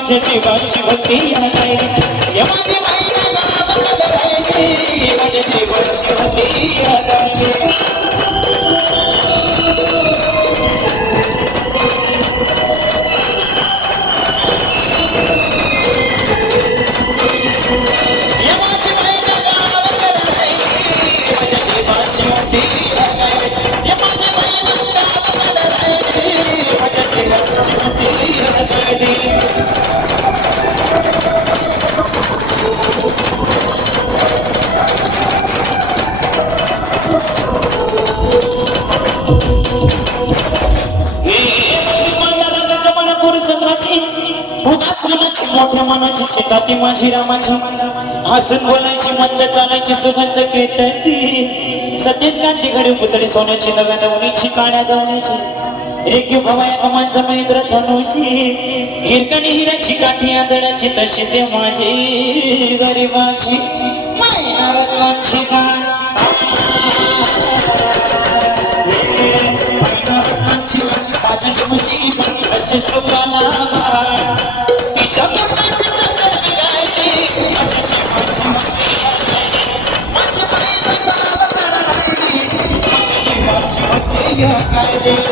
माझ्या जीवाची होती माझ्या जीवाची होती मोठ्या मनाची शिकाती माझी रामाची हसून बोलायची मंद चालायची सुगंध घेत सतीश गांधी घडी पुतळी सोन्याची नव्या दवणीची काळ्या दवणीची एक भवाया कमांचा मैत्र धनुची हिरकणी हिराची काठी आदळाची तशी ते माझी गरीबाची रत्नाची माझ्या मुली असे सुखाला Yeah, I did.